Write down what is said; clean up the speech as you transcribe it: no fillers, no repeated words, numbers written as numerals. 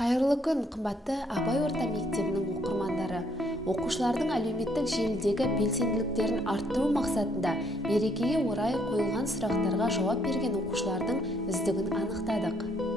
Қайырлы күн, қымбатты Абай орта мектебінің оқырмандары. Оқушылардың әлеуметтік желідегі белсенділіктерін арттыру мақсатында мерекеге орай қойылған сұрақтарға жауап берген оқушылардың үздігін анықтадық.